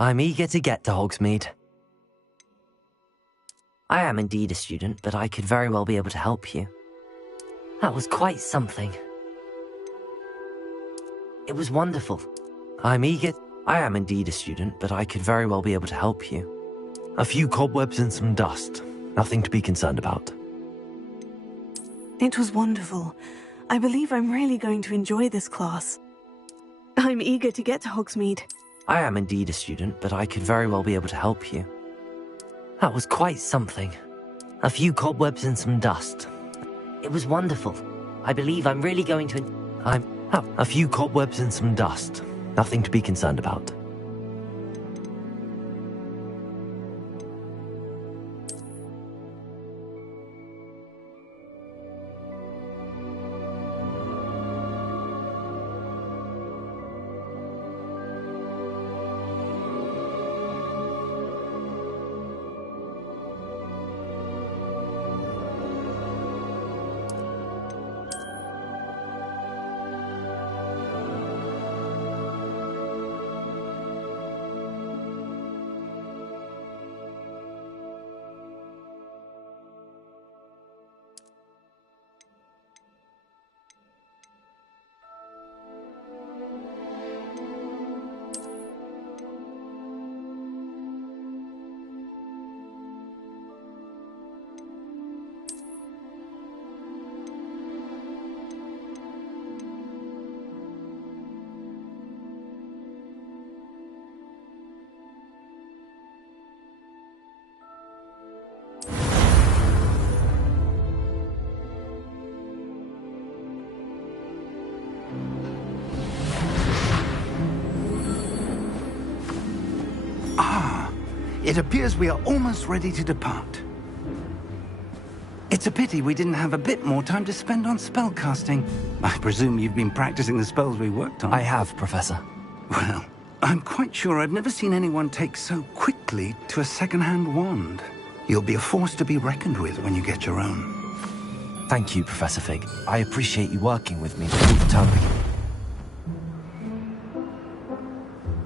I'm eager to get to Hogsmeade. I am indeed a student, but I could very well be able to help you. That was quite something. It was wonderful. I'm eager. I am indeed a student, but I could very well be able to help you. A few cobwebs and some dust. Nothing to be concerned about. It was wonderful. I believe I'm really going to enjoy this class. I'm eager to get to Hogsmeade. I am indeed a student, but I could very well be able to help you. That was quite something. A few cobwebs and some dust. It was wonderful. I believe I'm really going to... A few cobwebs and some dust. Nothing to be concerned about. It appears we are almost ready to depart. It's a pity we didn't have a bit more time to spend on spellcasting. I presume you've been practicing the spells we worked on. I have, Professor. Well, I'm quite sure I've never seen anyone take so quickly to a second-hand wand. You'll be a force to be reckoned with when you get your own. Thank you, Professor Fig. I appreciate you working with me through the term.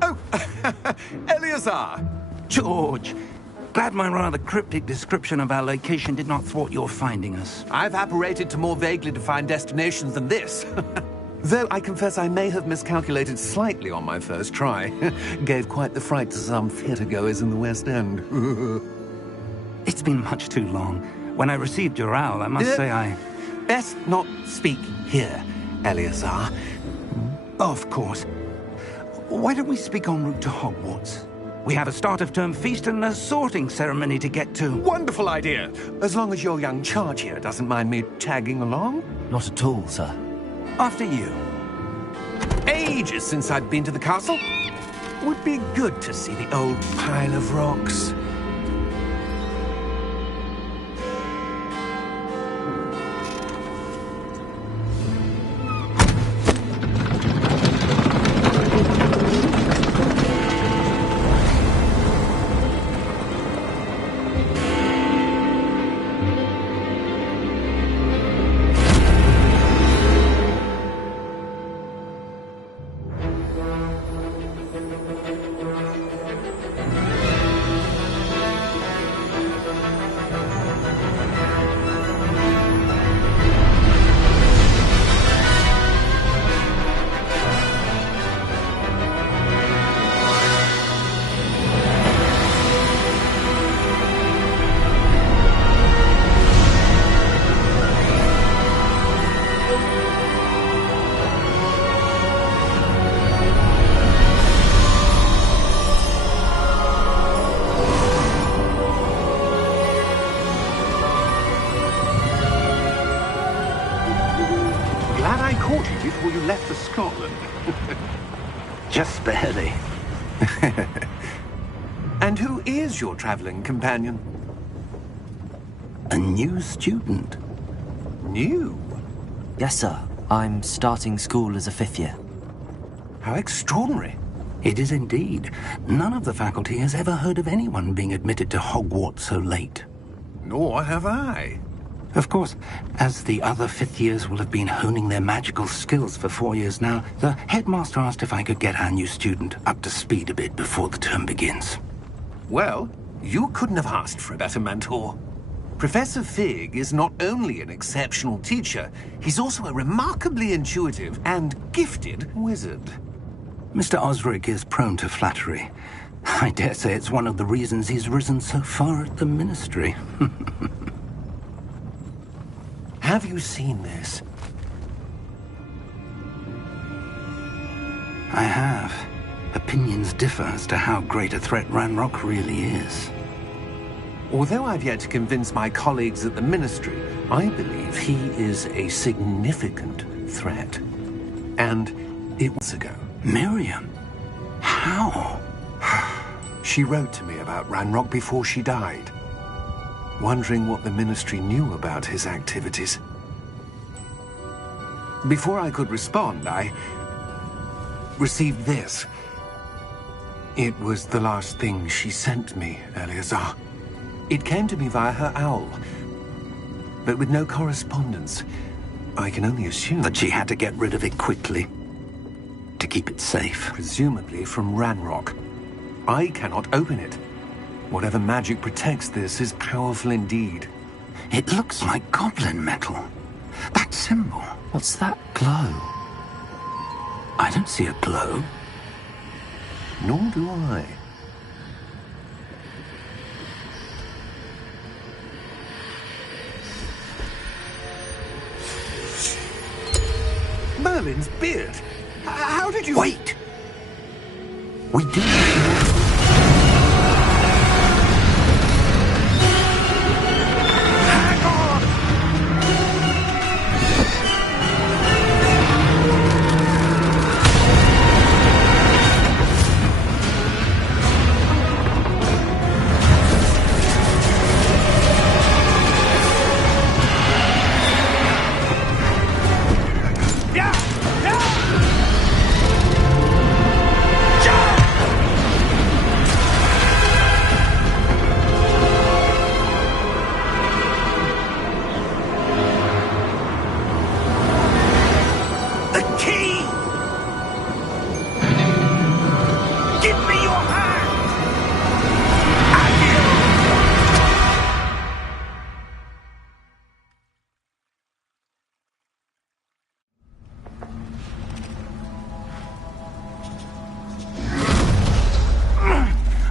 Oh, Eleazar! George! Glad my rather cryptic description of our location did not thwart your finding us. I've apparated to more vaguely defined destinations than this. Though I confess I may have miscalculated slightly on my first try. Gave quite the fright to some theatre-goers in the West End. It's been much too long. When I received your owl, I must say I... Best not speak here, Eleazar. Of course. Why don't we speak en route to Hogwarts? We have a start-of-term feast and a sorting ceremony to get to. Wonderful idea! As long as your young charge here doesn't mind me tagging along. Not at all, sir. After you. Ages since I'd been to the castle. Would be good to see the old pile of rocks. Before you left for Scotland. Just barely. And who is your traveling companion? A new student. New? Yes, sir. I'm starting school as a 5th year. How extraordinary. It is indeed. None of the faculty has ever heard of anyone being admitted to Hogwarts so late. Nor have I. Of course, as the other fifth years will have been honing their magical skills for 4 years now, the headmaster asked if I could get our new student up to speed a bit before the term begins. Well, you couldn't have asked for a better mentor. Professor Fig is not only an exceptional teacher, he's also a remarkably intuitive and gifted wizard. Mr. Osric is prone to flattery. I dare say it's one of the reasons he's risen so far at the Ministry. Have you seen this? I have. Opinions differ as to how great a threat Ranrock really is. Although I've yet to convince my colleagues at the Ministry, I believe he is a significant threat. And it was ago. Miriam? How? She wrote to me about Ranrock before she died, wondering what the Ministry knew about his activities. Before I could respond, I received this. It was the last thing she sent me, Eleazar. It came to me via her owl, but with no correspondence. I can only assume that she had to get rid of it quickly, to keep it safe. Presumably from Ranrock. I cannot open it. Whatever magic protects this is powerful indeed. It looks like goblin metal. That symbol. What's that glow? I don't see a glow. Nor do I. Merlin's beard. How did you... Wait! We do...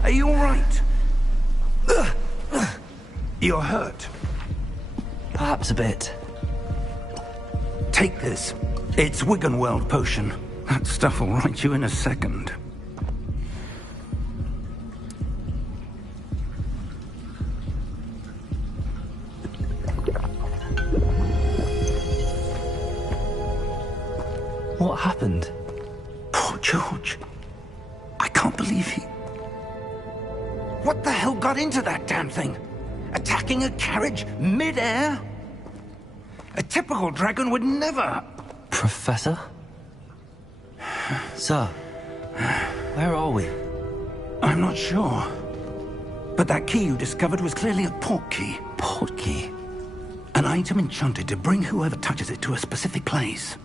Are you all right? You're hurt. Perhaps a bit. Take this. It's Wiggenweld potion. That stuff will right you in a second. What happened? Poor George. I can't believe he... What the hell got into that damn thing? Attacking a carriage mid-air? A typical dragon would never... Professor? Sir, where are we? I'm not sure. But that key you discovered was clearly a port key. Port key? An item enchanted to bring whoever touches it to a specific place.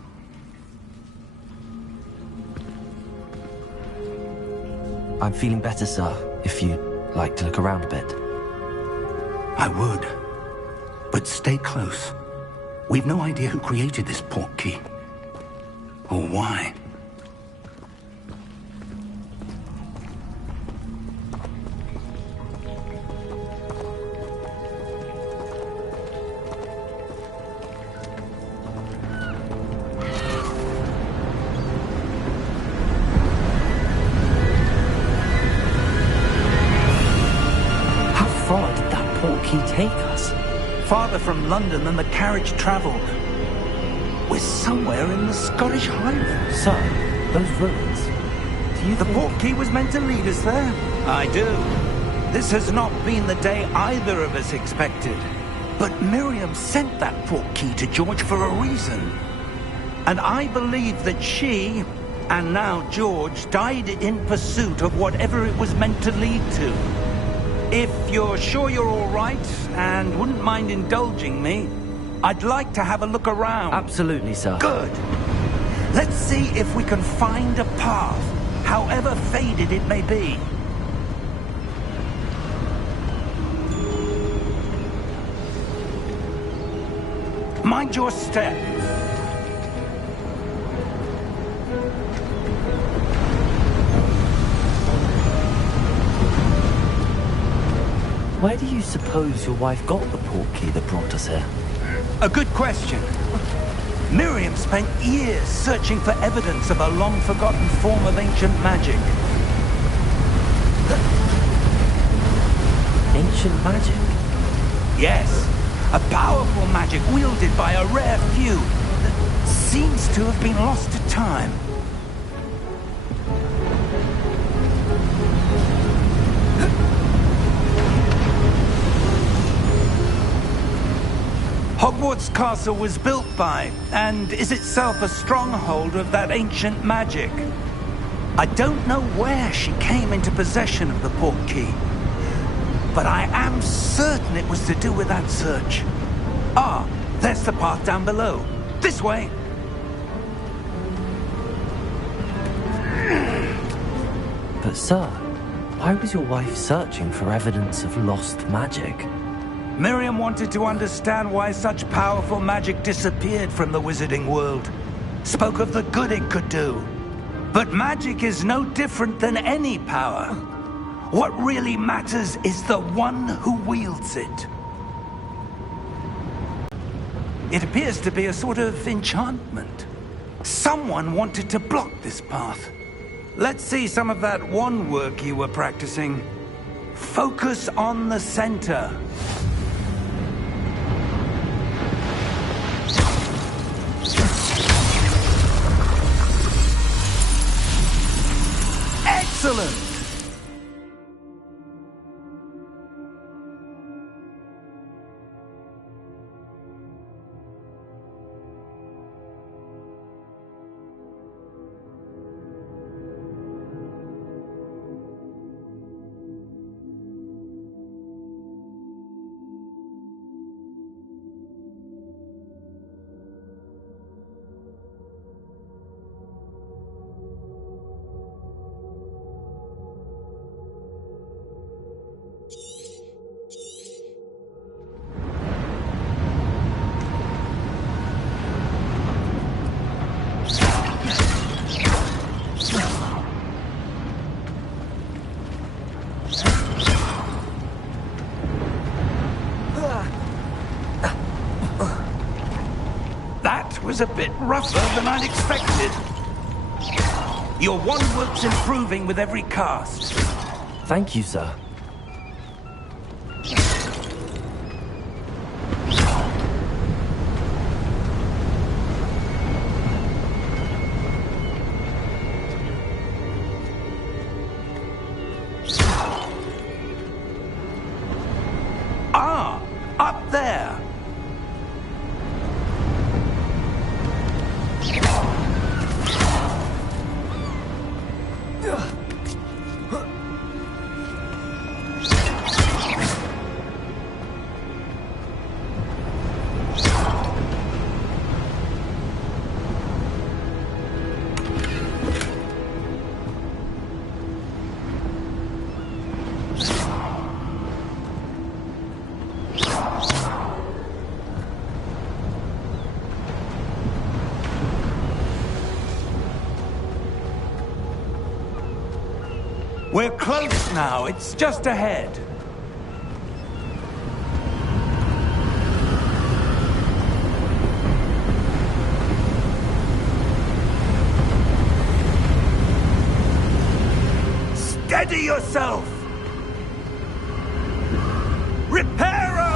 I'm feeling better, sir, if you'd like to look around a bit. I would. But stay close. We've no idea who created this port key. Or why. Take us? Farther from London than the carriage travelled. We're somewhere in the Scottish Highlands. Sir, those ruins. Do you The think... port key was meant to lead us there? I do. This has not been the day either of us expected. But Miriam sent that port key to George for a reason. And I believe that she, and now George, died in pursuit of whatever it was meant to lead to. If you're sure you're all right, and wouldn't mind indulging me, I'd like to have a look around. Absolutely, sir. Good. Let's see if we can find a path, however faded it may be. Mind your step. Where do you suppose your wife got the portkey that brought us here? A good question. Miriam spent years searching for evidence of a long-forgotten form of ancient magic. Ancient magic? Yes, a powerful magic wielded by a rare few that seems to have been lost to time. Hogwarts Castle was built by, and is itself a stronghold of that ancient magic. I don't know where she came into possession of the portkey, but I am certain it was to do with that search. Ah, there's the path down below. This way. But sir, why was your wife searching for evidence of lost magic? Miriam wanted to understand why such powerful magic disappeared from the wizarding world. Spoke of the good it could do. But magic is no different than any power. What really matters is the one who wields it. It appears to be a sort of enchantment. Someone wanted to block this path. Let's see some of that wand work you were practicing. Focus on the center. Excellent! That was a bit rougher than I'd expected. Your wand work's improving with every cast. Thank you, sir. Ah, up there. We're close now. It's just ahead. Steady yourself! Reparo!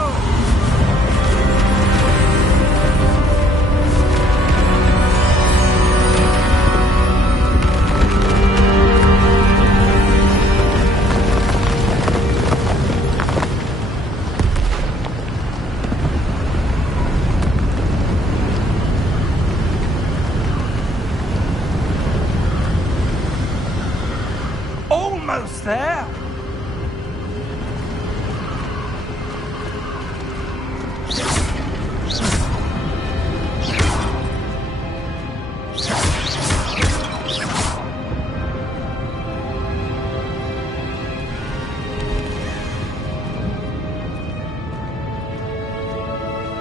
Almost there.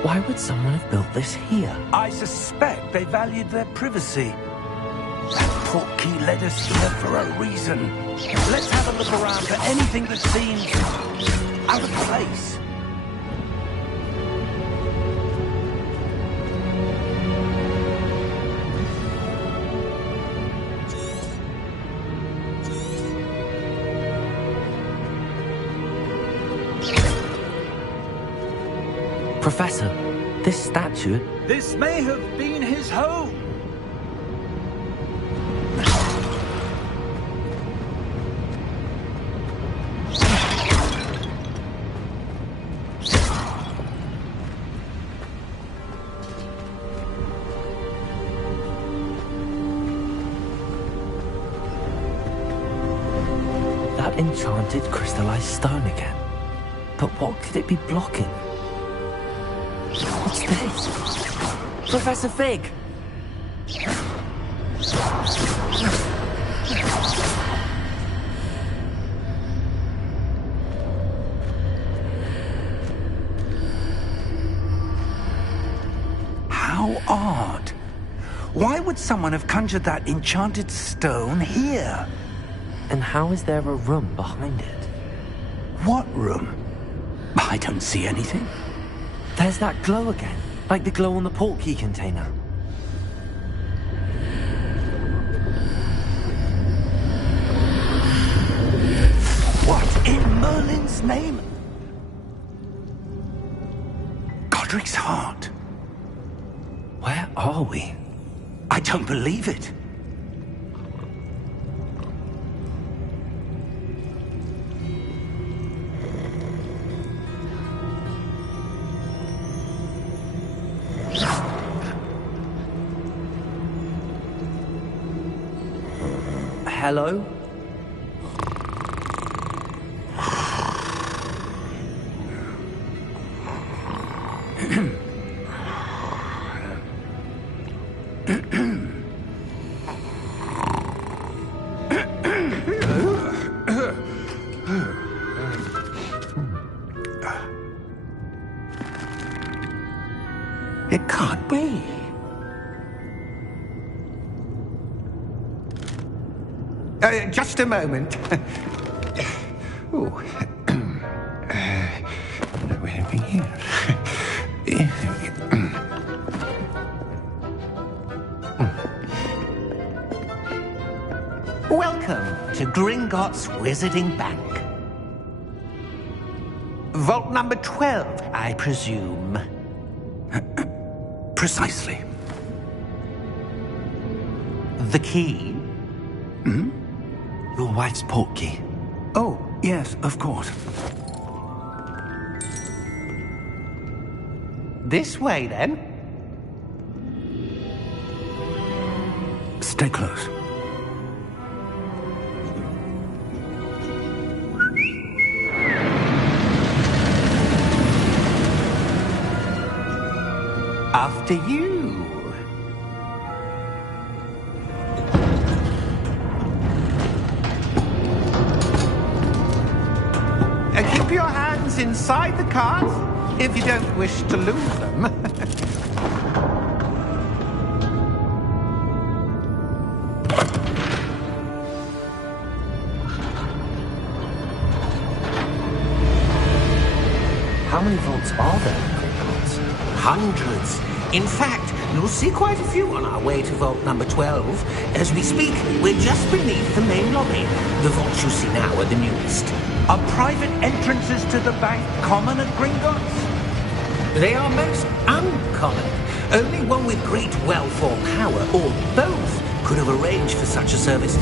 Why would someone have built this here? I suspect they valued their privacy. That portkey led us here for a reason. Let's have a look around for anything that seems out of place. Professor, this statue... This may have been his home. That enchanted crystallized stone again. But what could it be blocking? What's this? Professor Fig! How odd. Why would someone have conjured that enchanted stone here? And how is there a room behind it? What room? I don't see anything. There's that glow again, like the glow on the portkey container. What in Merlin's name? Godric's heart. Where are we? I don't believe it. Hello? It can't be. Just a moment. Oh. Anything here? Welcome to Gringotts Wizarding Bank. Vault number 12, I presume. Precisely. The key? Your wife's portkey. Oh, yes, of course. This way, then. Stay close. After you. Keep your hands inside the cart if you don't wish to lose them. How many vaults are there in Gringotts? Hundreds. In fact, you'll see quite a few on our way to vault number 12. As we speak, we're just beneath the main lobby. The vaults you see now are the newest. Are private entrances to the bank common at Gringotts? They are most uncommon. Only one with great wealth or power, or both, could have arranged for such a service.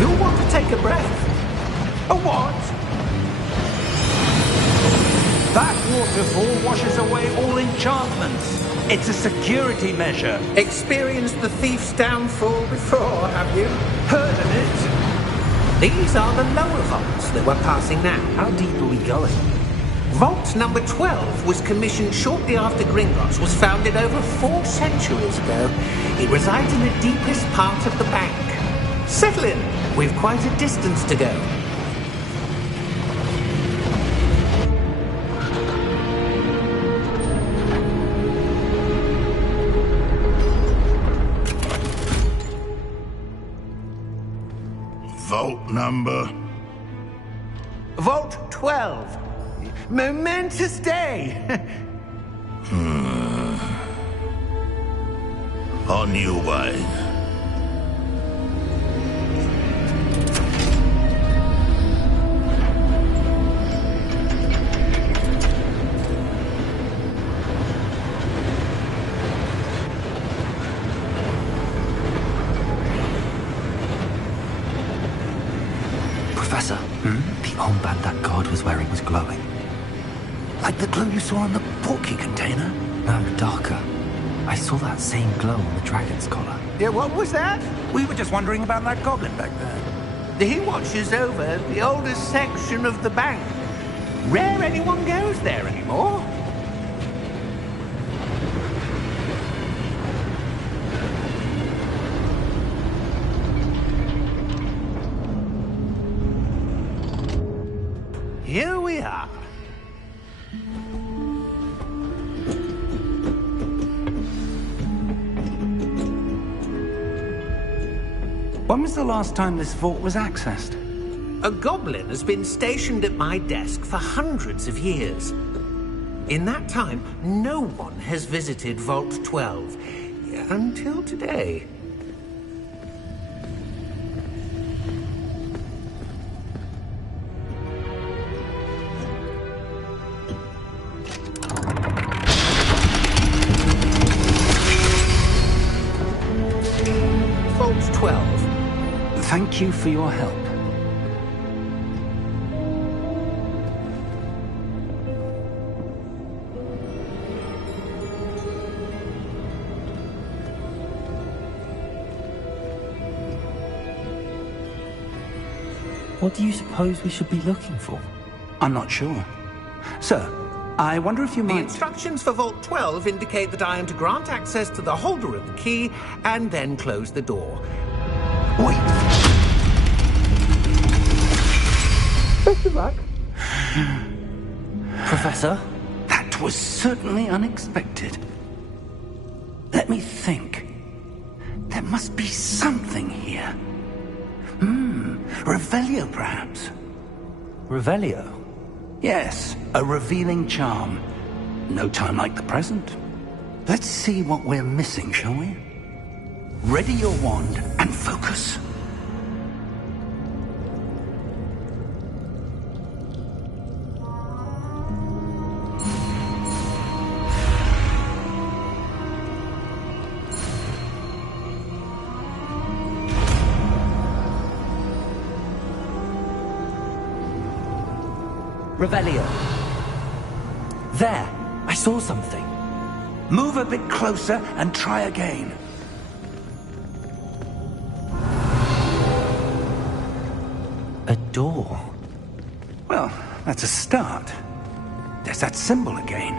You'll want to take a breath. A what? That waterfall washes away all enchantments. It's a security measure. Experienced the thief's downfall before, have you? Heard of it? These are the lower vaults that we're passing now. How deep are we going? Vault number 12 was commissioned shortly after Gringotts was founded over 4 centuries ago. It resides in the deepest part of the bank. Settle in. We've quite a distance to go. number? Vault 12. Momentous day. On your way. Professor, the armband that guard was wearing was glowing. Like the glow you saw on the portkey container? No, darker. I saw that same glow on the dragon's collar. Yeah, what was that? We were just wondering about that goblin back there. He watches over the oldest section of the bank. Rare anyone goes there anymore. Here we are. When was the last time this vault was accessed? A goblin has been stationed at my desk for hundreds of years. In that time, no one has visited Vault 12. Until today. Vault 12. Thank you for your help. What do you suppose we should be looking for? I'm not sure. Sir, I wonder if you The might... instructions for Vault 12 indicate that I am to grant access to the holder of the key and then close the door. Wait! Best of luck. Professor? That was certainly unexpected. Let me think. There must be something here. Revelio, perhaps? Revelio? Yes, a revealing charm. No time like the present. Let's see what we're missing, shall we? Ready your wand and focus. Revelio. There! I saw something. Move a bit closer and try again. A door. Well, that's a start. There's that symbol again.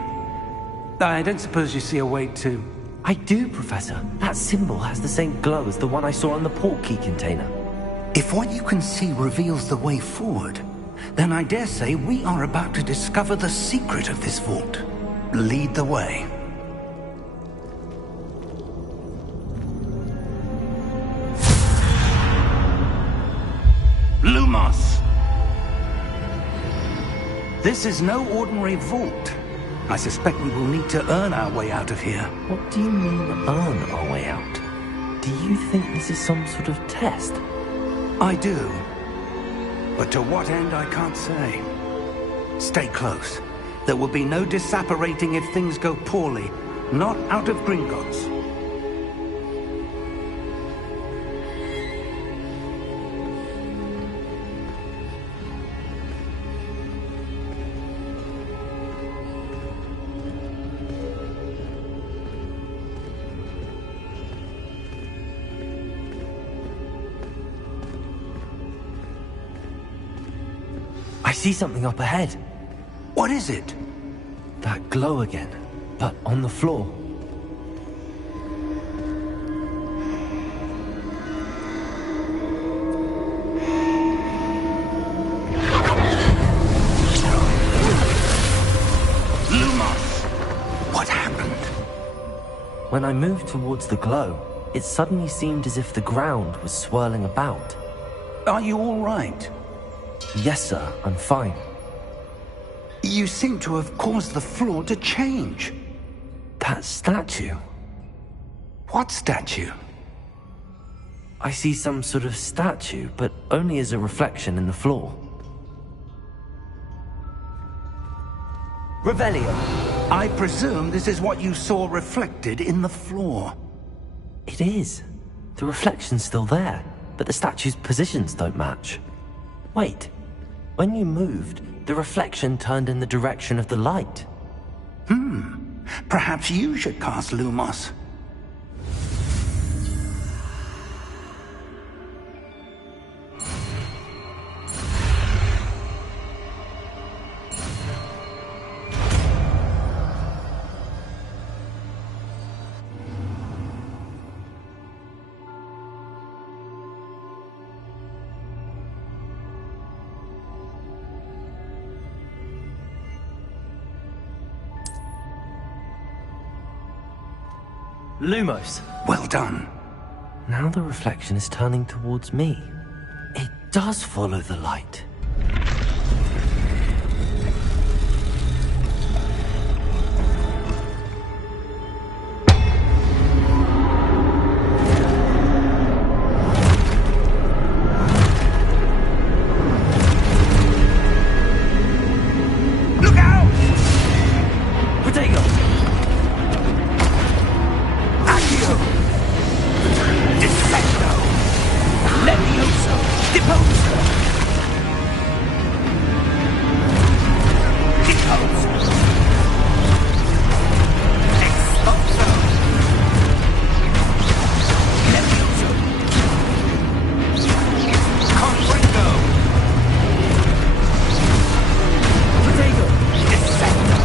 I don't suppose you see a way to... I do, Professor. That symbol has the same glow as the one I saw on the portkey container. If what you can see reveals the way forward, then I dare say we are about to discover the secret of this vault. Lead the way. Lumos! This is no ordinary vault. I suspect we will need to earn our way out of here. What do you mean, earn our way out? Do you think this is some sort of test? I do. But to what end, I can't say. Stay close. There will be no disapparating if things go poorly. Not out of Gringotts. I see something up ahead. What is it? That glow again, but on the floor. Lumos! What happened? When I moved towards the glow, it suddenly seemed as if the ground was swirling about. Are you all right? Yes, sir, I'm fine. You seem to have caused the floor to change. That statue? What statue? I see some sort of statue, but only as a reflection in the floor. Revelio! I presume this is what you saw reflected in the floor. It is. The reflection's still there, but the statue's positions don't match. Wait. When you moved, the reflection turned in the direction of the light. Perhaps you should cast Lumos. Lumos! Well done. Now the reflection is turning towards me. It does follow the light. Look out! Protego! Accio! Dissecto! Levioso! Deposo! Deposo! Exposo! Levioso! Confringo! Protego! Dissecto!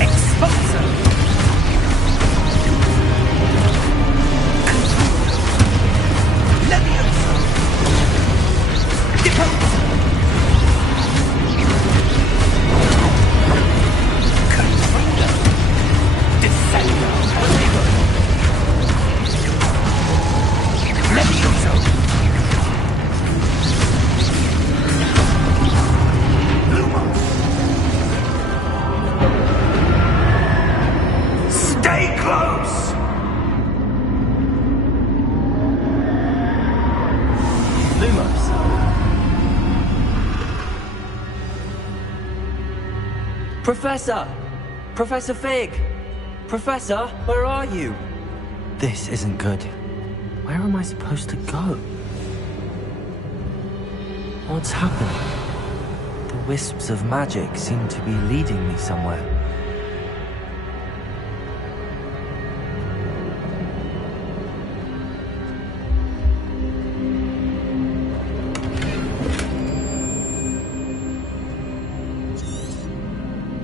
Exposo! Levioso! Deposo! Confringo! Dissecto! Levioso! Lumos! Stay close! Lumos! Professor! Professor Fig! Professor, where are you? This isn't good. Where am I supposed to go? What's happening? The wisps of magic seem to be leading me somewhere.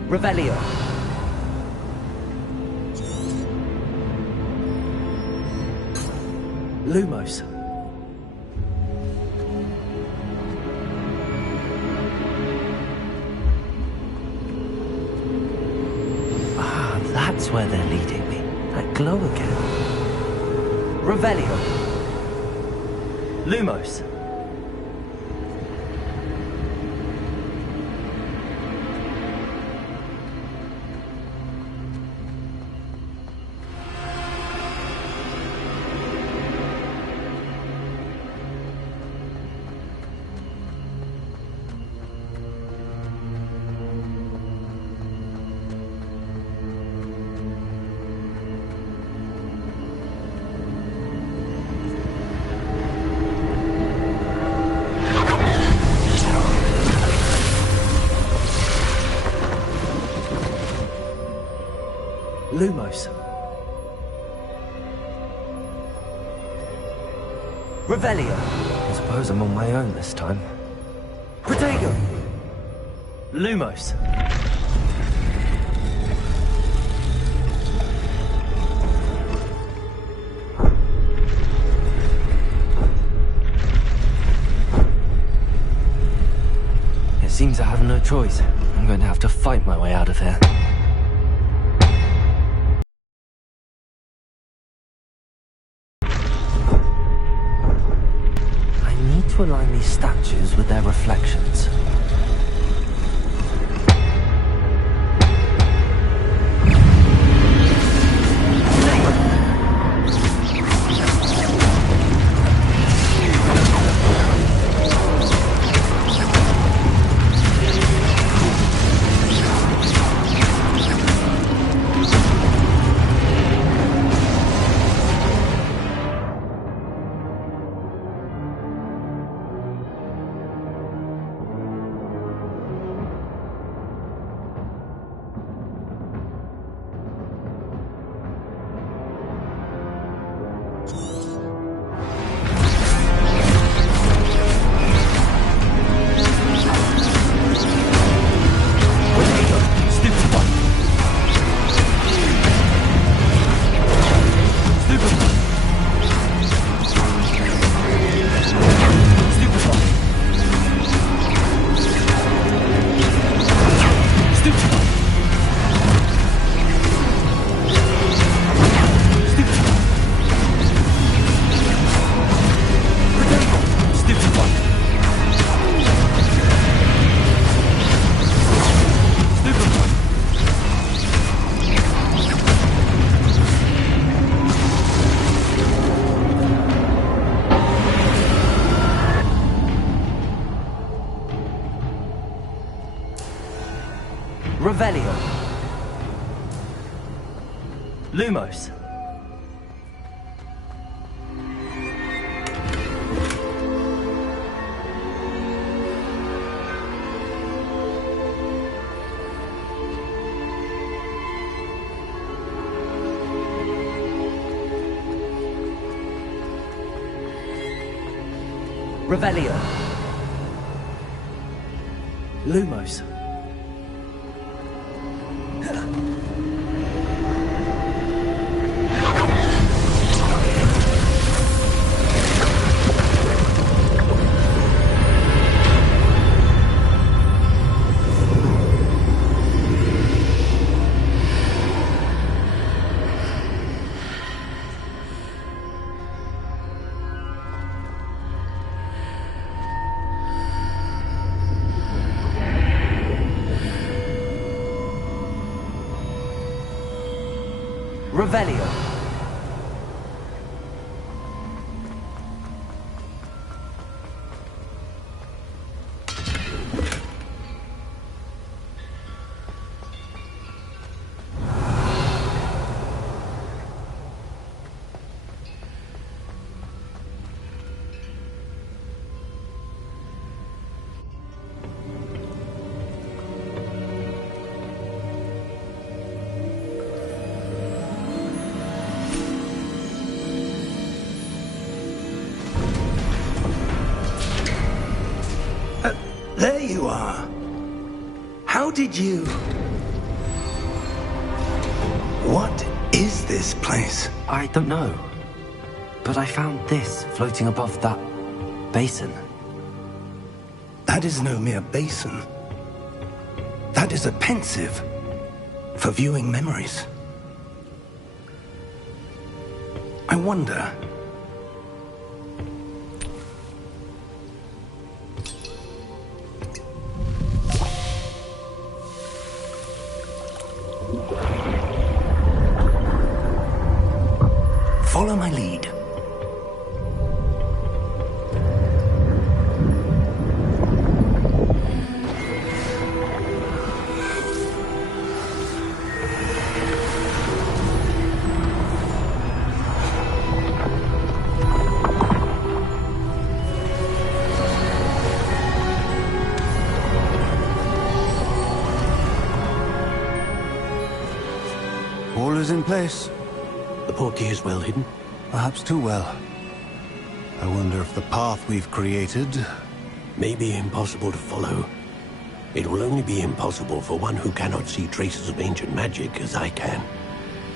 Revelio. Lumos. Ah, that's where they're leading me. That glow again. Revelio. Lumos. Lumos. Revelio. I suppose I'm on my own this time. Protego. Lumos. It seems I have no choice. I'm going to have to fight my way out of here. to align these statues with their reflections. Revelio. Lumos. Revelio. Lumos. Revelio. There you are. How did you... What is this place? I don't know. But I found this floating above that basin. That is no mere basin. That is a pensive for viewing memories. I wonder... Follow my lead. All is in place. The portkey is well hidden? Perhaps too well. I wonder if the path we've created... May be impossible to follow. It will only be impossible for one who cannot see traces of ancient magic as I can.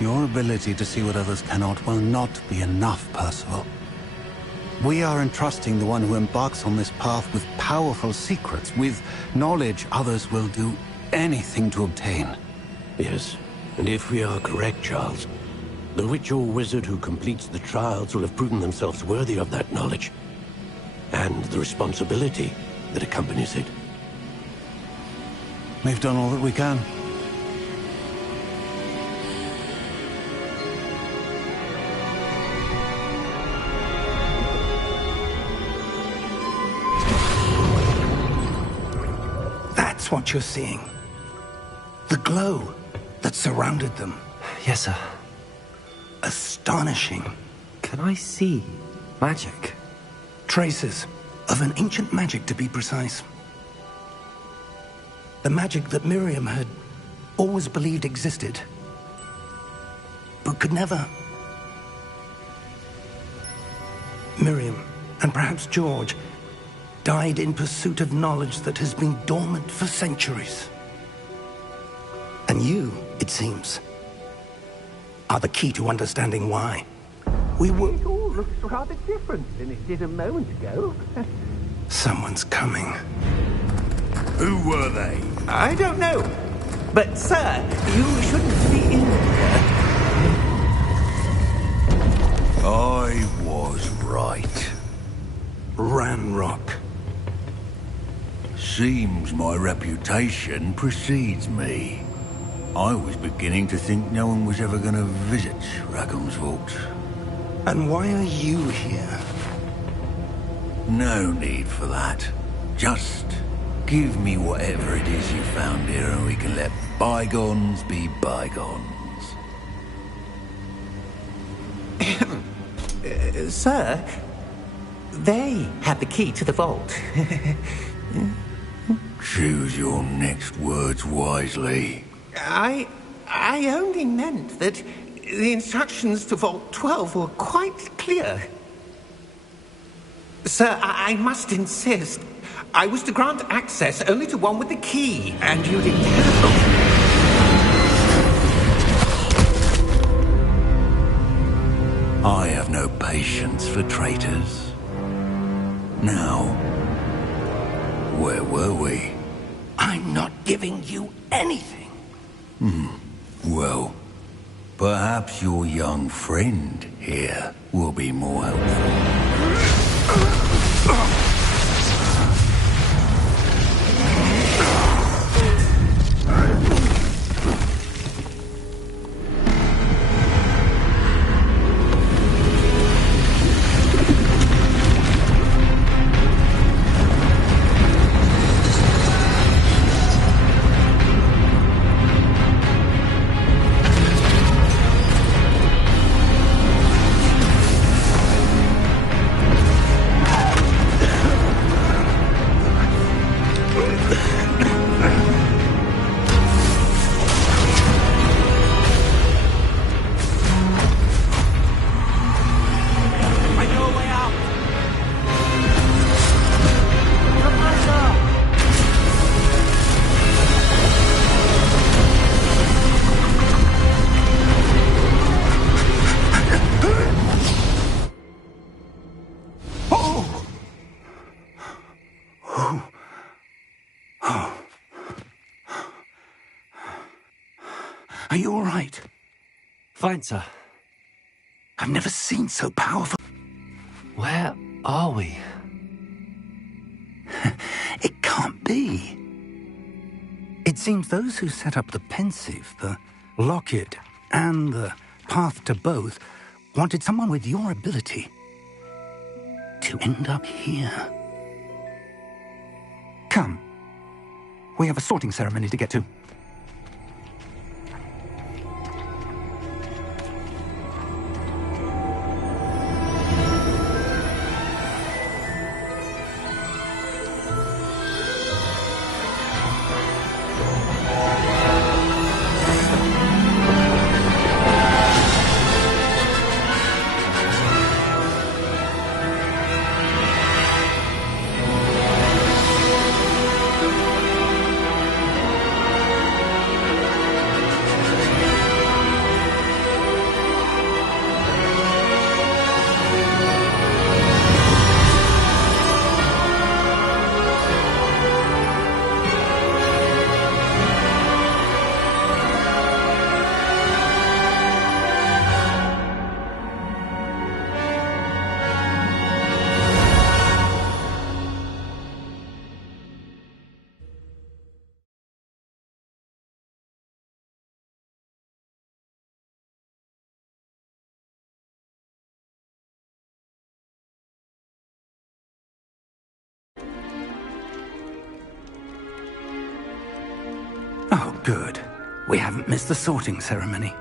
Your ability to see what others cannot will not be enough, Percival. We are entrusting the one who embarks on this path with powerful secrets, with knowledge others will do anything to obtain. Yes, and if we are correct, Charles, the witch or wizard who completes the trials will have proven themselves worthy of that knowledge. and the responsibility that accompanies it. We've done all that we can. That's what you're seeing. The glow that surrounded them. Yes, sir. Astonishing. Can I see magic? Traces of an ancient magic, to be precise. The magic that Miriam had always believed existed, but could never. Miriam, and perhaps George, died in pursuit of knowledge that has been dormant for centuries. And you, it seems, are the key to understanding why. It all looks rather different than it did a moment ago. Someone's coming. Who were they? I don't know. But, sir, you shouldn't be in here. I was right. Ranrock. Seems my reputation precedes me. I was beginning to think no one was ever going to visit Rackham's vault. And why are you here? No need for that. Just give me whatever it is you found here and we can let bygones be bygones. Sir, they have the key to the vault. Choose your next words wisely. I only meant that the instructions to Vault 12 were quite clear. Sir, I must insist. I was to grant access only to one with the key, and you didn't have. I have no patience for traitors. Now, where were we? I'm not giving you anything. Well, perhaps your young friend here will be more helpful. Are you all right? Fine, sir. I've never seen so powerful. Where are we? It can't be. It seems those who set up the pensive, the locket, and the path to both wanted someone with your ability to end up here. Come. We have a sorting ceremony to get to. Good. We haven't missed the sorting ceremony.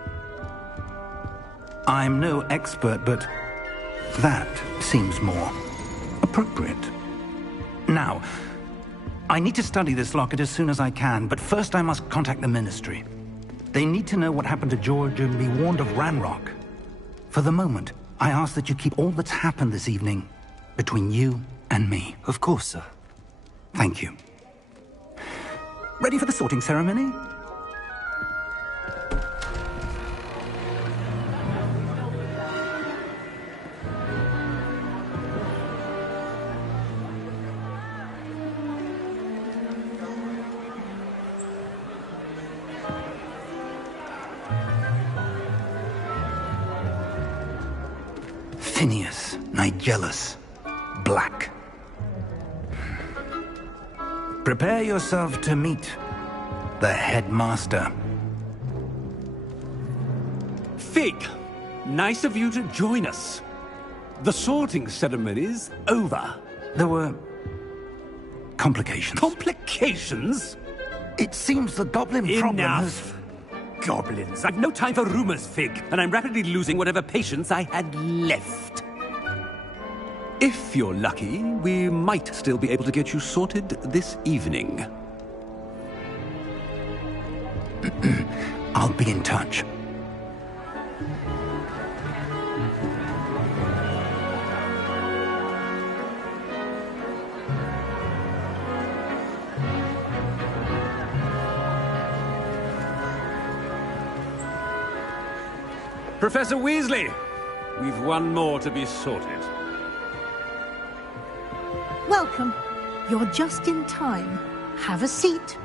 I'm no expert, but that seems more appropriate. Now, I need to study this locket as soon as I can, but first I must contact the Ministry. They need to know what happened to George and be warned of Ranrock. For the moment, I ask that you keep all that's happened this evening between you and me. Of course, sir. Thank you. Ready for the sorting ceremony? Phineas, Nigellus, Black. Prepare yourself to meet the headmaster. Fig, nice of you to join us. The sorting ceremony's over. There were complications. Complications? It seems the goblin problem has... Enough! Goblins. I've no time for rumors, Fig, and I'm rapidly losing whatever patience I had left. If you're lucky, we might still be able to get you sorted this evening. I'll be in touch. Professor Weasley, we've one more to be sorted. Welcome. You're just in time. Have a seat.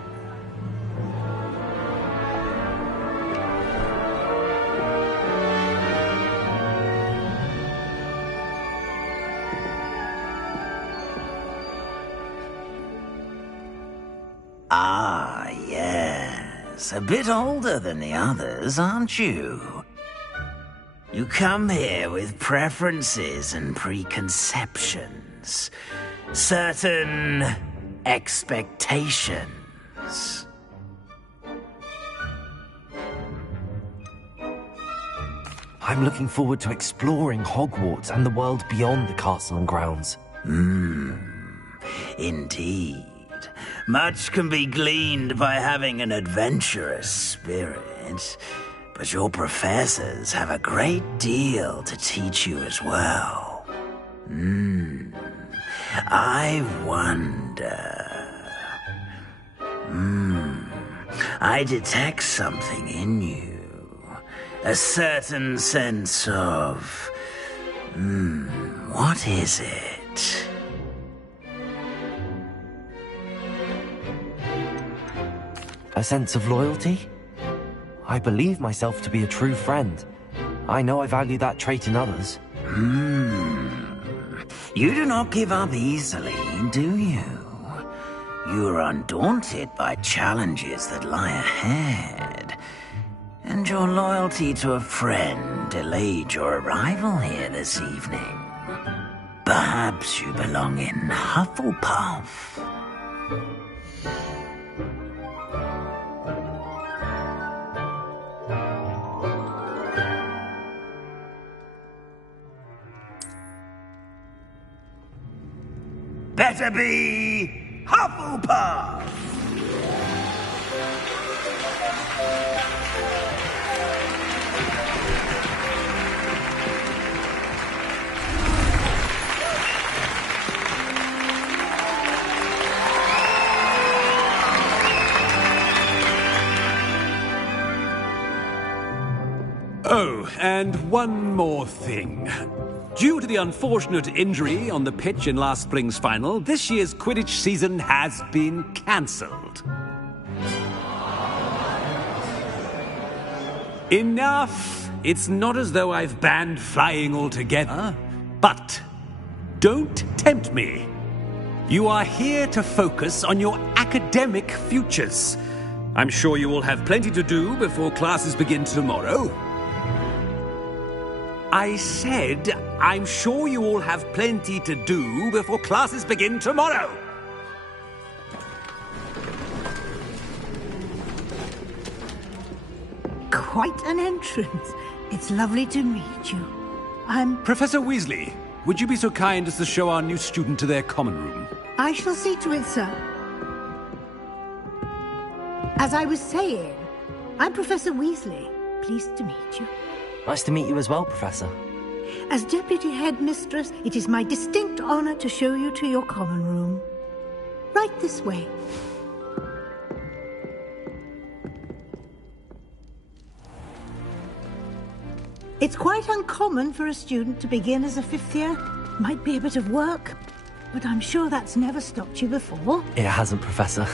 Ah, yes. A bit older than the others, aren't you? You come here with preferences and preconceptions. Certain expectations. I'm looking forward to exploring Hogwarts and the world beyond the castle and grounds. Indeed. Much can be gleaned by having an adventurous spirit, but your professors have a great deal to teach you as well. I wonder... I detect something in you. A certain sense of... what is it? A sense of loyalty? I believe myself to be a true friend. I know I value that trait in others. You do not give up easily, do you? You are undaunted by challenges that lie ahead. And your loyalty to a friend delayed your arrival here this evening. Perhaps you belong in Hufflepuff. Better be Hufflepuff! Oh, and one more thing. Due to the unfortunate injury on the pitch in last spring's final, this year's Quidditch season has been cancelled. Enough! It's not as though I've banned flying altogether, but don't tempt me. You are here to focus on your academic futures. I'm sure you will have plenty to do before classes begin tomorrow. I said, I'm sure you all have plenty to do before classes begin tomorrow. quite an entrance. It's lovely to meet you. I'm... Professor Weasley, would you be so kind as to show our new student to their common room? I shall see to it, sir. As I was saying, I'm Professor Weasley. Pleased to meet you. Nice to meet you as well, Professor. As Deputy Headmistress, it is my distinct honor to show you to your common room. Right this way. It's quite uncommon for a student to begin as a fifth year. Might be a bit of work, but I'm sure that's never stopped you before. It hasn't, Professor.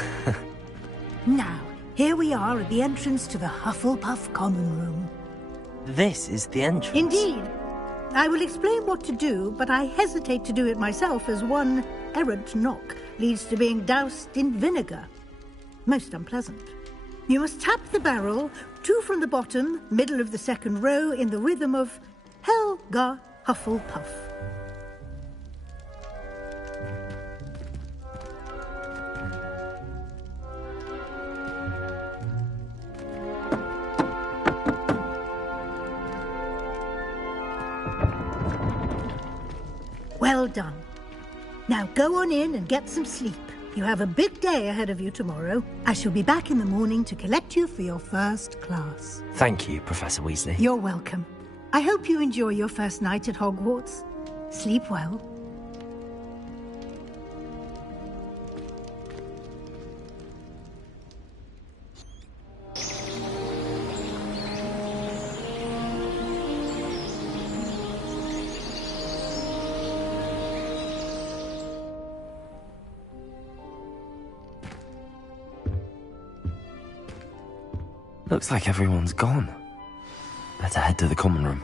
Now, here we are at the entrance to the Hufflepuff Common Room. This is the entrance. Indeed. I will explain what to do, but I hesitate to do it myself as one errant knock leads to being doused in vinegar. Most unpleasant. You must tap the barrel, 2 from the bottom, middle of the second row, in the rhythm of Helga Hufflepuff. Well done. Now go on in and get some sleep. You have a big day ahead of you tomorrow. I shall be back in the morning to collect you for your first class. Thank you, Professor Weasley. You're welcome. I hope you enjoy your first night at Hogwarts. Sleep well. Looks like everyone's gone. Better head to the common room.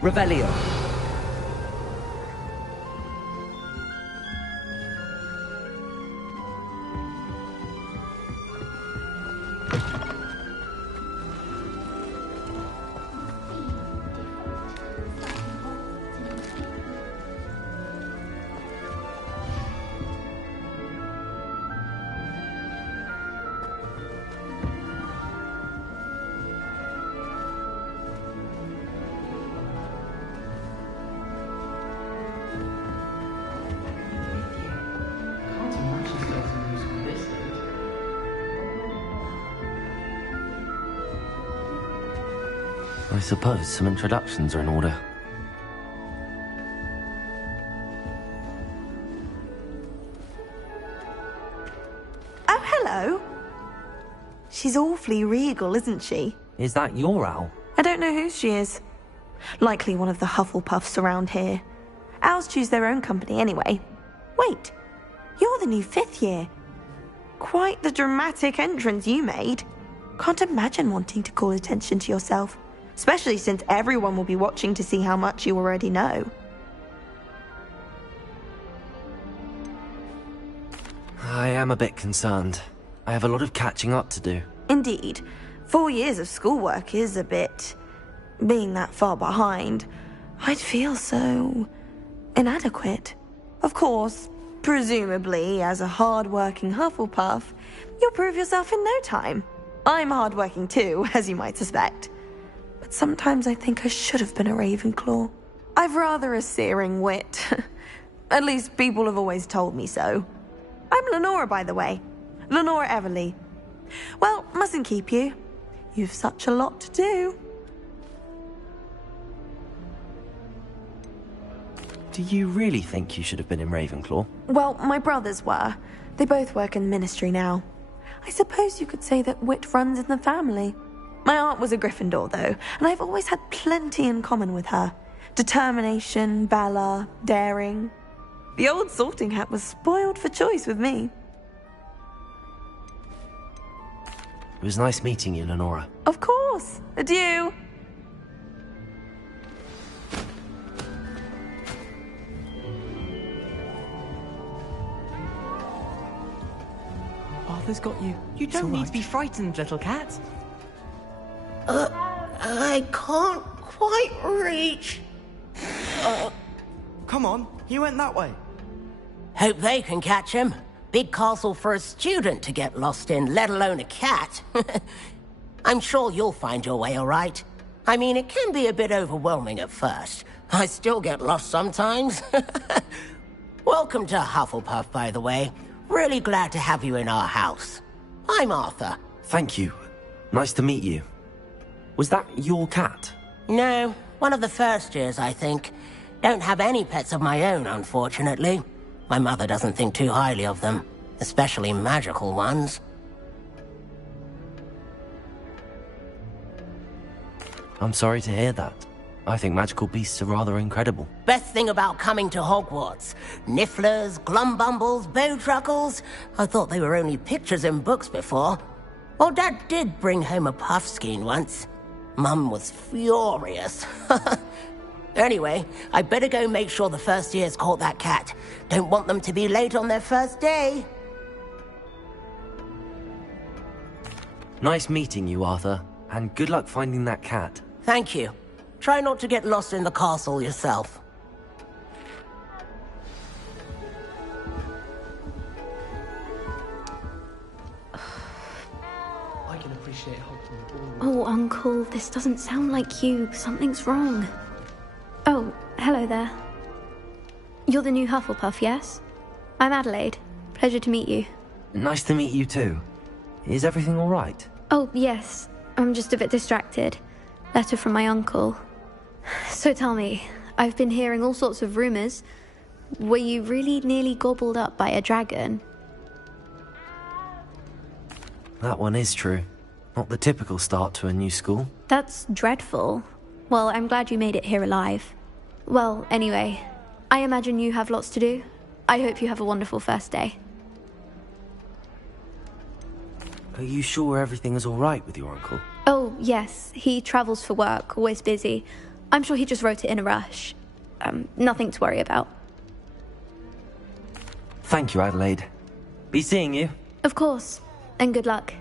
Revelio. I suppose some introductions are in order. Oh, hello. She's awfully regal, isn't she? Is that your owl? I don't know who she is. Likely one of the Hufflepuffs around here. Owls choose their own company anyway. Wait, you're the new 5th year. Quite the dramatic entrance you made. Can't imagine wanting to call attention to yourself, especially since everyone will be watching to see how much you already know. I am a bit concerned. I have a lot of catching up to do. Indeed. 4 years of schoolwork is a bit... being that far behind, I'd feel so... inadequate. Of course, presumably, as a hard-working Hufflepuff, you'll prove yourself in no time. I'm hard-working too, as you might suspect. But sometimes I think I should have been a Ravenclaw. I've rather a searing wit. At least people have always told me so. I'm Lenora, by the way. Lenora Everly. Well, mustn't keep you. You've such a lot to do. Do you really think you should have been in Ravenclaw? Well, my brothers were. They both work in the ministry now. I suppose you could say that wit runs in the family. My aunt was a Gryffindor, though, and I've always had plenty in common with her. Determination, valor, daring. The old sorting hat was spoiled for choice with me. It was nice meeting you, Lenora. Of course. Adieu. Arthur's got you. You don't need to be frightened, little cat. I can't quite reach. Come on, he went that way. Hope they can catch him. Big castle for a student to get lost in, let alone a cat. I'm sure you'll find your way all right. I mean, it can be a bit overwhelming at first. I still get lost sometimes. Welcome to Hufflepuff, by the way. Really glad to have you in our house. I'm Arthur. Thank you. Nice to meet you. Was that your cat? No, one of the first years, I think. Don't have any pets of my own, unfortunately. My mother doesn't think too highly of them, especially magical ones. I'm sorry to hear that. I think magical beasts are rather incredible. Best thing about coming to Hogwarts. Nifflers, glumbumbles, bowtruckles. I thought they were only pictures in books before. Well, Dad did bring home a puffskein once. Mum was furious. Anyway, I better go make sure the first years caught that cat. Don't want them to be late on their first day. Nice meeting you, Arthur. And good luck finding that cat. Thank you. Try not to get lost in the castle yourself. I can appreciate Hogwarts. Oh, Uncle, this doesn't sound like you. Something's wrong. Oh, hello there. You're the new Hufflepuff, yes? I'm Adelaide. Pleasure to meet you. Nice to meet you too. Is everything all right? Oh, yes. I'm just a bit distracted. Letter from my uncle. So tell me, I've been hearing all sorts of rumors. Were you really nearly gobbled up by a dragon? That one is true. Not the typical start to a new school. That's dreadful. Well, I'm glad you made it here alive. Well, anyway, I imagine you have lots to do. I hope you have a wonderful first day. Are you sure everything is all right with your uncle? Oh, yes. He travels for work, always busy. I'm sure he just wrote it in a rush. Nothing to worry about. Thank you, Adelaide. Be seeing you. Of course. And good luck.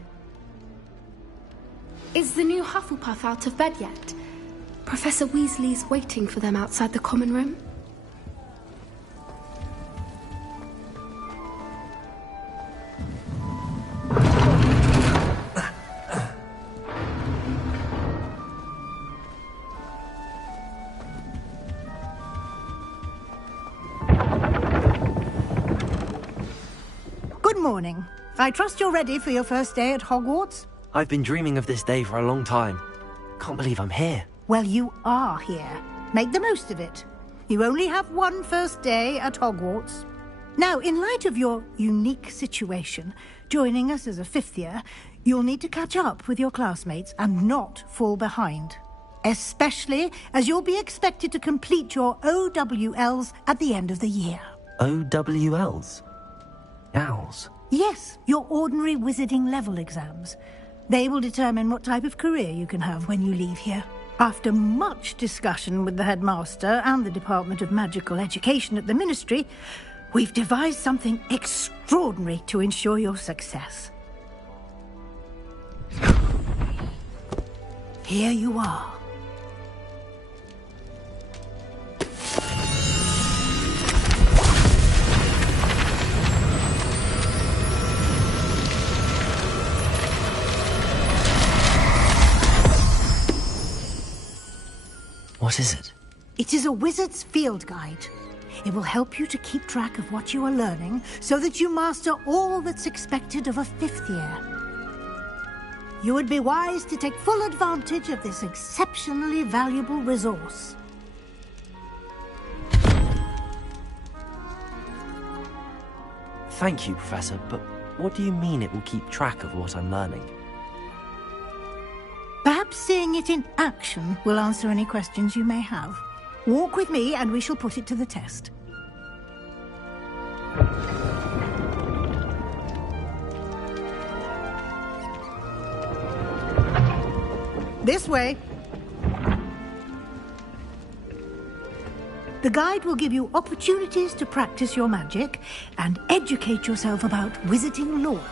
Is the new Hufflepuff out of bed yet? Professor Weasley's waiting for them outside the common room. Good morning. I trust you're ready for your first day at Hogwarts? I've been dreaming of this day for a long time. Can't believe I'm here. Well, you are here. Make the most of it. You only have one first day at Hogwarts. Now, in light of your unique situation, joining us as a fifth year, you'll need to catch up with your classmates and not fall behind. Especially as you'll be expected to complete your OWLs at the end of the year. OWLs? Owls? Yes, your ordinary wizarding level exams. They will determine what type of career you can have when you leave here. After much discussion with the headmaster and the Department of Magical Education at the Ministry, we've devised something extraordinary to ensure your success. Here you are. What is it? It is a wizard's field guide. It will help you to keep track of what you are learning so that you master all that's expected of a fifth year. You would be wise to take full advantage of this exceptionally valuable resource. Thank you, Professor, but what do you mean it will keep track of what I'm learning? Perhaps seeing it in action will answer any questions you may have. Walk with me and we shall put it to the test. This way. The guide will give you opportunities to practice your magic and educate yourself about wizarding lore.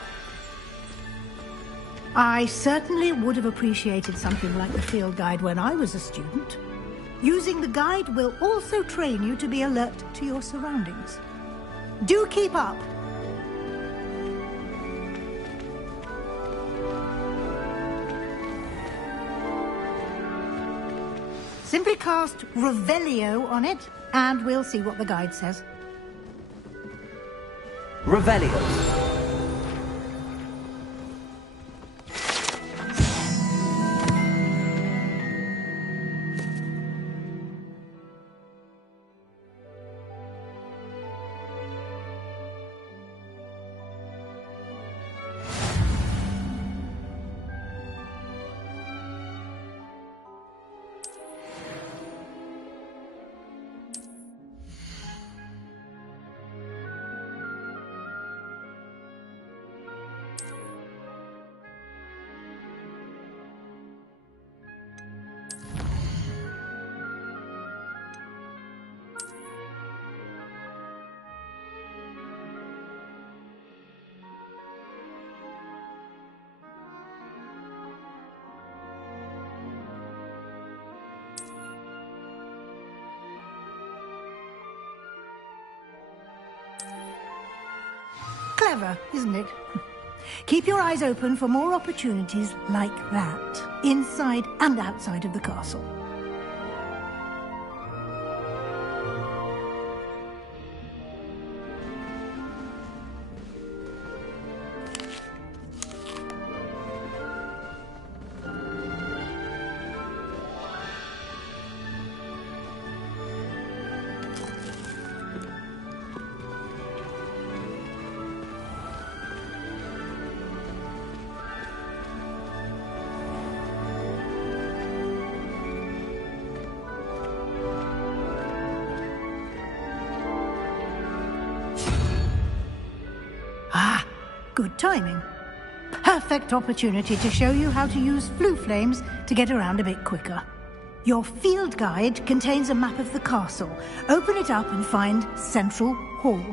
I certainly would have appreciated something like the field guide when I was a student. Using the guide will also train you to be alert to your surroundings. Do keep up! Simply cast Revelio on it, and we'll see what the guide says. Revelio. Clever, isn't it? Keep your eyes open for more opportunities like that, inside and outside of the castle. Good timing. Perfect opportunity to show you how to use flue flames to get around a bit quicker. Your field guide contains a map of the castle. Open it up and find Central Hall.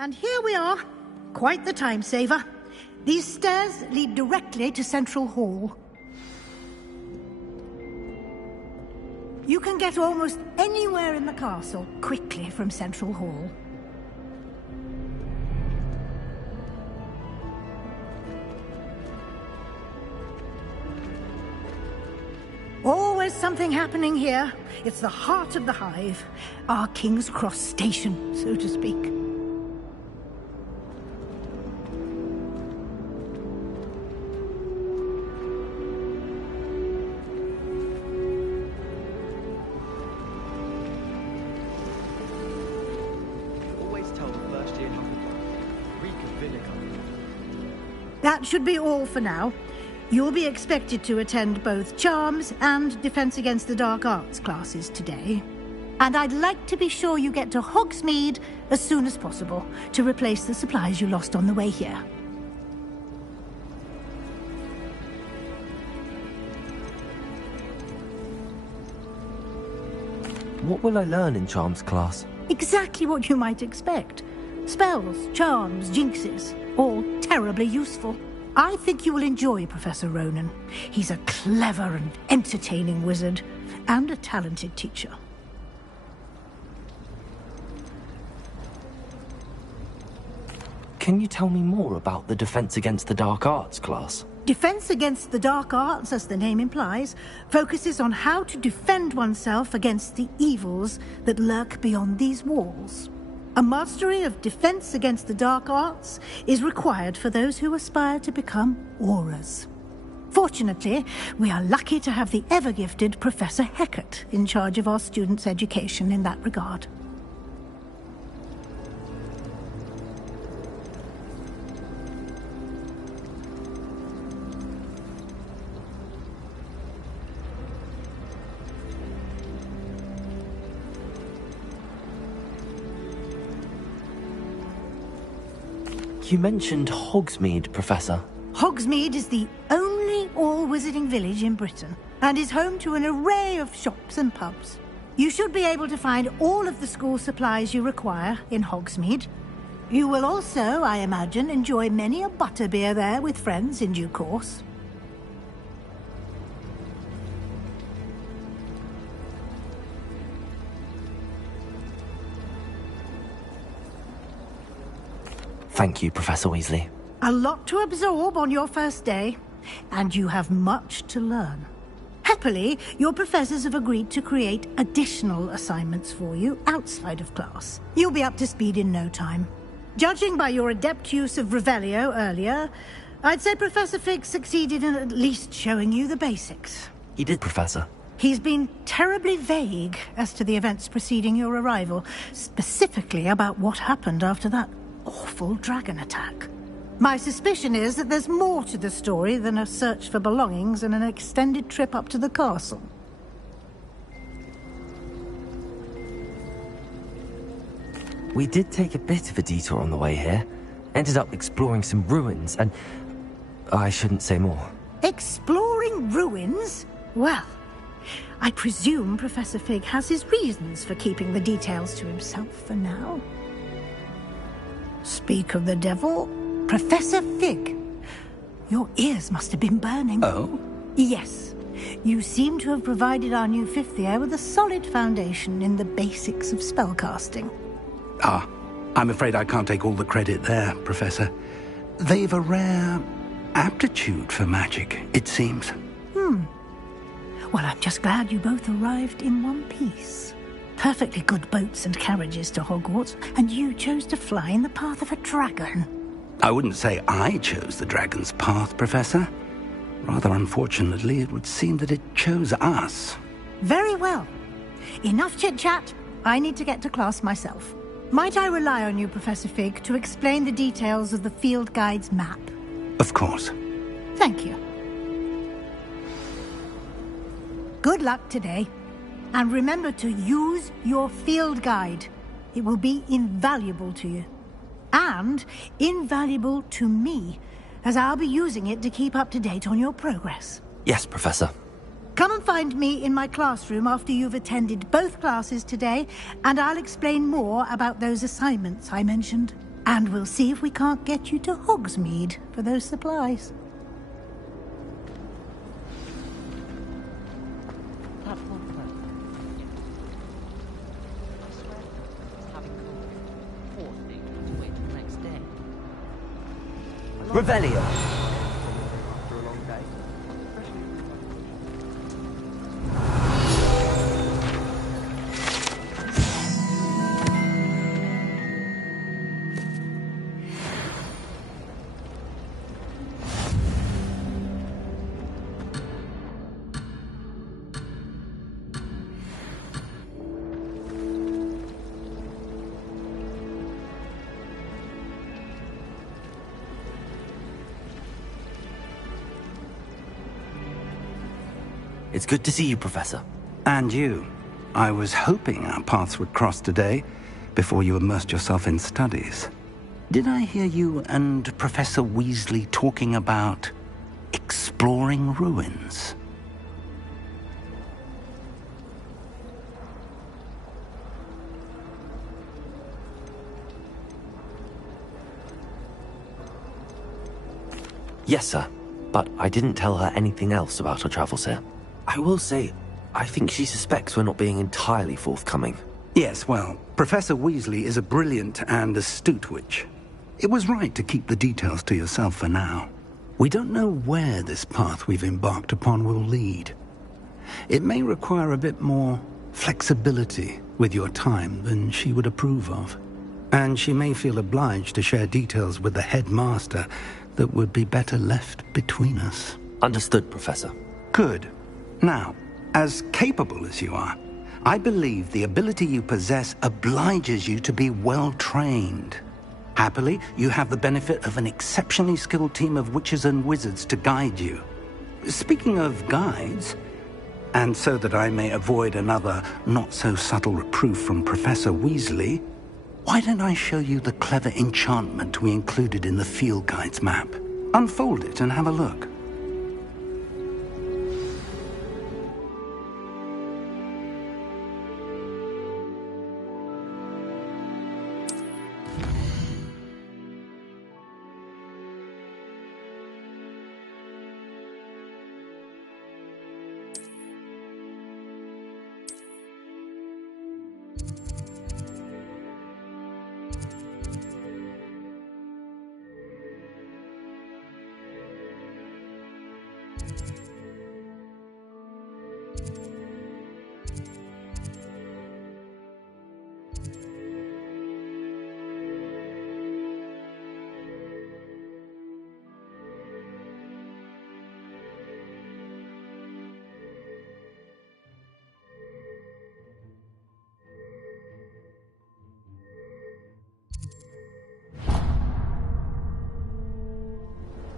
And here we are. Quite the time saver. These stairs lead directly to Central Hall. You can get almost anywhere in the castle quickly from Central Hall. Always something happening here. It's the heart of the hive. Our King's Cross station, so to speak. That should be all for now. You'll be expected to attend both Charms and Defense Against the Dark Arts classes today. And I'd like to be sure you get to Hogsmeade as soon as possible to replace the supplies you lost on the way here. What will I learn in Charms class? Exactly what you might expect. Spells, charms, jinxes, all terribly useful. I think you will enjoy Professor Ronan. He's a clever and entertaining wizard, and a talented teacher. Can you tell me more about the Defense Against the Dark Arts class? Defense Against the Dark Arts, as the name implies, focuses on how to defend oneself against the evils that lurk beyond these walls. A mastery of Defense Against the Dark Arts is required for those who aspire to become Aurors. Fortunately, we are lucky to have the ever-gifted Professor Hecat in charge of our students' education in that regard. You mentioned Hogsmeade, Professor. Hogsmeade is the only all-wizarding village in Britain, and is home to an array of shops and pubs. You should be able to find all of the school supplies you require in Hogsmeade. You will also, I imagine, enjoy many a butterbeer there with friends in due course. Thank you, Professor Weasley. A lot to absorb on your first day, and you have much to learn. Happily, your professors have agreed to create additional assignments for you outside of class. You'll be up to speed in no time. Judging by your adept use of Revelio earlier, I'd say Professor Fig succeeded in at least showing you the basics. He did, Professor. He's been terribly vague as to the events preceding your arrival, specifically about what happened after that awful dragon attack. My suspicion is that there's more to the story than a search for belongings and an extended trip up to the castle. We did take a bit of a detour on the way here. Ended up exploring some ruins and... I shouldn't say more. Exploring ruins? Well, I presume Professor Fig has his reasons for keeping the details to himself for now. Speak of the devil, Professor Fig. Your ears must have been burning. Oh? Yes. You seem to have provided our new fifth year with a solid foundation in the basics of spellcasting. Ah, I'm afraid I can't take all the credit there, Professor. They've a rare aptitude for magic, it seems. Well, I'm just glad you both arrived in one piece. Perfectly good boats and carriages to Hogwarts, and you chose to fly in the path of a dragon. I wouldn't say I chose the dragon's path, Professor. Rather unfortunately, it would seem that it chose us. Very well. Enough chit-chat. I need to get to class myself. Might I rely on you, Professor Fig, to explain the details of the field guide's map? Of course. Thank you. Good luck today. And remember to use your field guide. It will be invaluable to you. And invaluable to me, as I'll be using it to keep up to date on your progress. Yes, Professor. Come and find me in my classroom after you've attended both classes today, and I'll explain more about those assignments I mentioned. And we'll see if we can't get you to Hogsmeade for those supplies. Revelio. It's good to see you, Professor. And you. I was hoping our paths would cross today, before you immersed yourself in studies. Did I hear you and Professor Weasley talking about exploring ruins? Yes, sir. But I didn't tell her anything else about her travels here. I will say, I think she suspects we're not being entirely forthcoming. Yes, well, Professor Weasley is a brilliant and astute witch. It was right to keep the details to yourself for now. We don't know where this path we've embarked upon will lead. It may require a bit more flexibility with your time than she would approve of. And she may feel obliged to share details with the headmaster that would be better left between us. Understood, Professor. Good. Now, as capable as you are, I believe the ability you possess obliges you to be well-trained. Happily, you have the benefit of an exceptionally skilled team of witches and wizards to guide you. Speaking of guides, and so that I may avoid another not-so-subtle reproof from Professor Weasley, why don't I show you the clever enchantment we included in the field guide's map? Unfold it and have a look.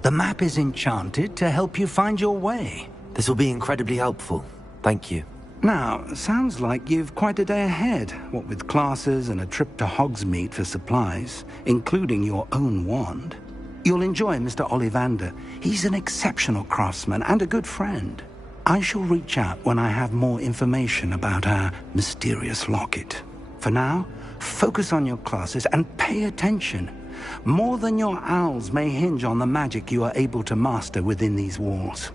The map is enchanted to help you find your way. This will be incredibly helpful. Thank you. Now, sounds like you've quite a day ahead, what with classes and a trip to Hogsmeade for supplies, including your own wand. You'll enjoy Mr. Ollivander. He's an exceptional craftsman and a good friend. I shall reach out when I have more information about our mysterious locket. For now, focus on your classes and pay attention. More than your owls may hinge on the magic you are able to master within these walls.